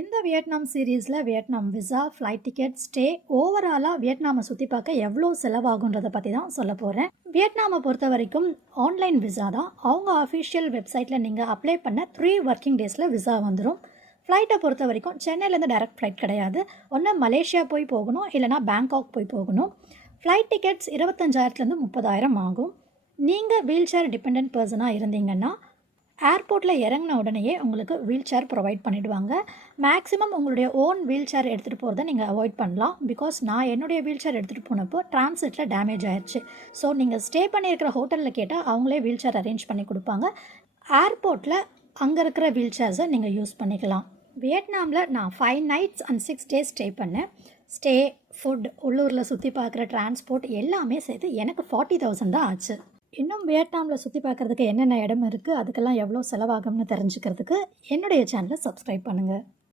இந்த வியட்நாம் சீரீஸில் Vietnam visa flight ticket stay ஓவராலாக வியட்நாமை சுற்றி பார்க்க எவ்வளோ செலவாகுன்றதை பற்றி தான் சொல்ல போகிறேன் வியட்நாமை பொறுத்த வரைக்கும் ஆன்லைன் விசா தான். அவங்க அஃபிஷியல் வெப்சைட்டில் நீங்கள் அப்ளை பண்ண த்ரீ ஒர்க்கிங் டேஸில் விசா வந்துடும் ஃப்ளைட்டை பொறுத்த வரைக்கும் சென்னையிலேருந்து டைரக்ட் ஃப்ளைட் கிடையாது. ஒன்று மலேசியா போய் போகணும் இல்லைனா பேங்காக் போய் போகணும். ஃப்ளைட் டிக்கெட்ஸ் இருபத்தஞ்சாயிரத்துலேருந்து முப்பதாயிரம் ஆகும். நீங்கள் வீல் சேர் டிபெண்ட் பர்சனாக இருந்தீங்கன்னா ஏர்போர்ட்டில் இறங்கின உடனேயே உங்களுக்கு வீல் சேர் ப்ரொவைட் பண்ணிவிடுவாங்க மேக்ஸிமம் உங்களுடைய ஓன் வீல் சேர் எடுத்துகிட்டு போகிறத நீங்கள் அவாய்ட் பண்ணலாம். பிகாஸ் நான் என்னுடைய வீல் சேர் எடுத்துகிட்டு போனப்போ டிரான்சிட்டில் டேமேஜ் ஆயிடுச்சு ஸோ நீங்கள் ஸ்டே பண்ணியிருக்கிற ஹோட்டலில் கேட்டால் அவங்களே வீல் சேர் அரேஞ்ச் பண்ணி கொடுப்பாங்க. ஏர்போர்ட்டில் அங்கே இருக்கிற வீல் சேர்ஸை நீங்கள் யூஸ் பண்ணிக்கலாம். வியட்நாமில் நான் five nights and six days stay பண்ணேன். ஸ்டே ஃபுட் உள்ளூரில் சுற்றி பார்க்குற டிரான்ஸ்போர்ட் எல்லாமே சேர்த்து எனக்கு ஃபார்ட்டி தௌசண்ட் தான் ஆச்சு. இன்னும் வியட்நாமில் சுற்றி பார்க்குறதுக்கு என்னென்ன இடம் இருக்குது அதுக்கெல்லாம் எவ்வளோ செலவாகும்னு தெரிஞ்சுக்கிறதுக்கு என்னுடைய சேனலை சப்ஸ்கிரைப் பண்ணுங்கள்